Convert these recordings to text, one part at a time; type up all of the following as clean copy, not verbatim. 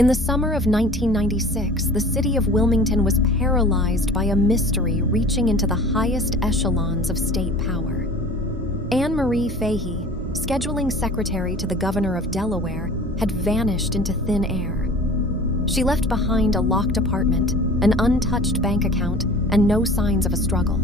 In the summer of 1996, the city of Wilmington was paralyzed by a mystery reaching into the highest echelons of state power. Marie Fahey, scheduling secretary to the governor of Delaware, had vanished into thin air. She left behind a locked apartment, an untouched bank account, and no signs of a struggle.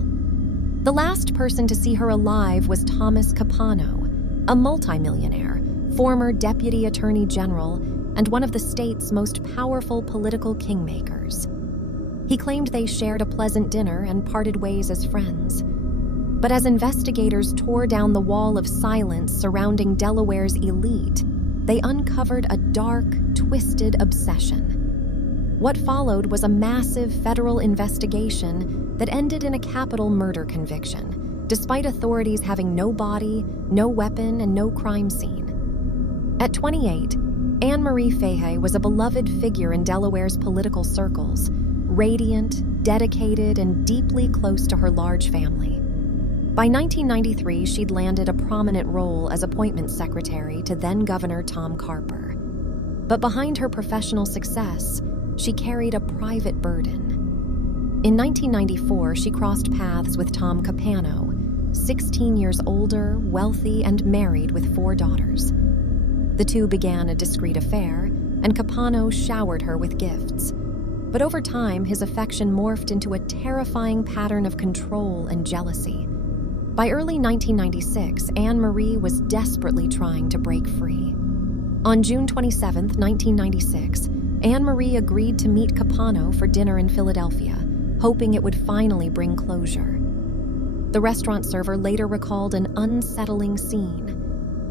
The last person to see her alive was Thomas Capano, a multimillionaire, former deputy attorney general, and one of the state's most powerful political kingmakers. He claimed they shared a pleasant dinner and parted ways as friends. But as investigators tore down the wall of silence surrounding Delaware's elite, they uncovered a dark, twisted obsession. What followed was a massive federal investigation that ended in a capital murder conviction, despite authorities having no body, no weapon, and no crime scene. At 28, Marie Fahey was a beloved figure in Delaware's political circles, radiant, dedicated, and deeply close to her large family. By 1993, she'd landed a prominent role as appointments secretary to then-Governor Tom Carper. But behind her professional success, she carried a private burden. In 1994, she crossed paths with Tom Capano, 16 years older, wealthy, and married with 4 daughters. The two began a discreet affair, and Capano showered her with gifts. But over time, his affection morphed into a terrifying pattern of control and jealousy. By early 1996, Marie was desperately trying to break free. On June 27, 1996, Marie agreed to meet Capano for dinner in Philadelphia, hoping it would finally bring closure. The restaurant server later recalled an unsettling scene.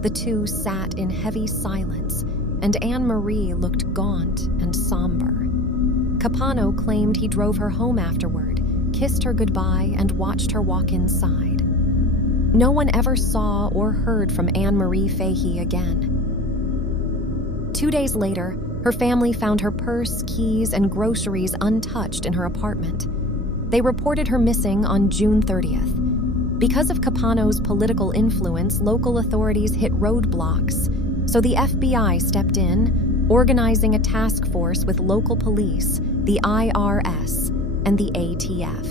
The two sat in heavy silence, and Marie looked gaunt and somber. Capano claimed he drove her home afterward, kissed her goodbye, and watched her walk inside. No one ever saw or heard from Marie Fahey again. 2 days later, her family found her purse, keys, and groceries untouched in her apartment. They reported her missing on June 30th. Because of Capano's political influence, local authorities hit roadblocks, so the FBI stepped in, organizing a task force with local police, the IRS, and the ATF.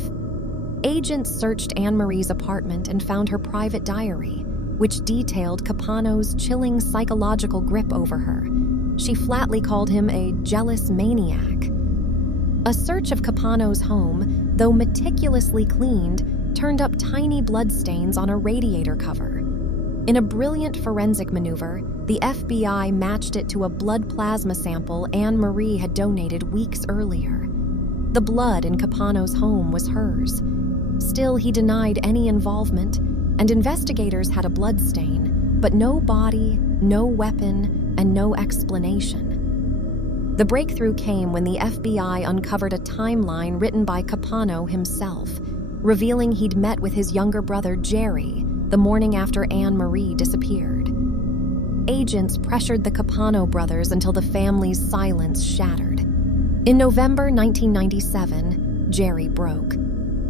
Agents searched Marie's apartment and found her private diary, which detailed Capano's chilling psychological grip over her. She flatly called him a jealous maniac. A search of Capano's home, though meticulously cleaned, turned up tiny bloodstains on a radiator cover. In a brilliant forensic maneuver, the FBI matched it to a blood plasma sample Marie had donated weeks earlier. The blood in Capano's home was hers. Still, he denied any involvement, and investigators had a blood stain, but no body, no weapon, and no explanation. The breakthrough came when the FBI uncovered a timeline written by Capano himself, revealing he'd met with his younger brother Jerry the morning after Marie disappeared. Agents pressured the Capano brothers until the family's silence shattered. In November 1997, Jerry broke.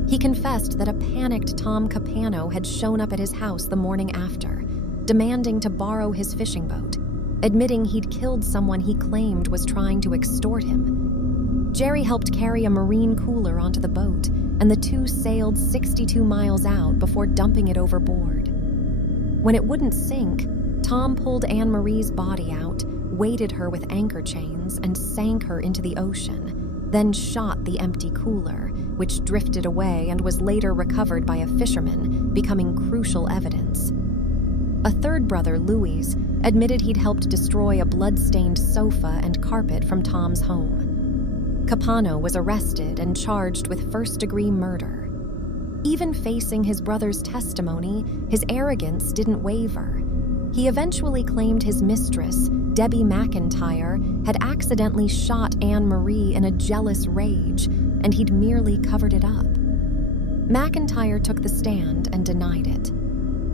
He confessed that a panicked Tom Capano had shown up at his house the morning after, demanding to borrow his fishing boat, admitting he'd killed someone he claimed was trying to extort him. Jerry helped carry a marine cooler onto the boat, and the two sailed 62 miles out before dumping it overboard. When it wouldn't sink, Tom pulled Marie's body out, weighted her with anchor chains, and sank her into the ocean, then shot the empty cooler, which drifted away and was later recovered by a fisherman, becoming crucial evidence. A third brother, Louis, admitted he'd helped destroy a blood-stained sofa and carpet from Tom's home. Capano was arrested and charged with first-degree murder. Even facing his brother's testimony, his arrogance didn't waver. He eventually claimed his mistress, Debbie McIntyre, had accidentally shot Marie in a jealous rage, and he'd merely covered it up. McIntyre took the stand and denied it.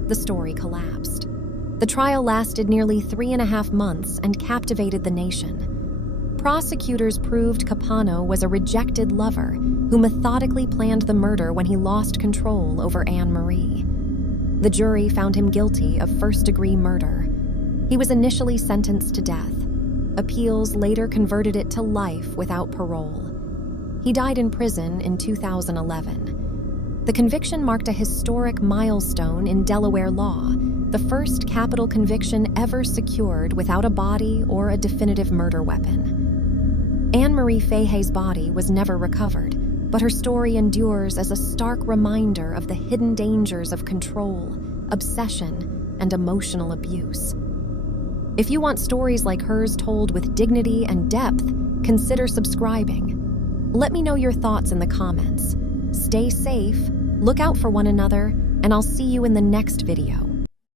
The story collapsed. The trial lasted nearly 3.5 months and captivated the nation. Prosecutors proved Capano was a rejected lover who methodically planned the murder when he lost control over Marie. The jury found him guilty of first-degree murder. He was initially sentenced to death. appeals later converted it to life without parole. He died in prison in 2011. The conviction marked a historic milestone in Delaware law, the first capital conviction ever secured without a body or a definitive murder weapon. Marie Fahey's body was never recovered, but her story endures as a stark reminder of the hidden dangers of control, obsession, and emotional abuse. If you want stories like hers told with dignity and depth, consider subscribing. Let me know your thoughts in the comments. Stay safe, look out for one another, and I'll see you in the next video.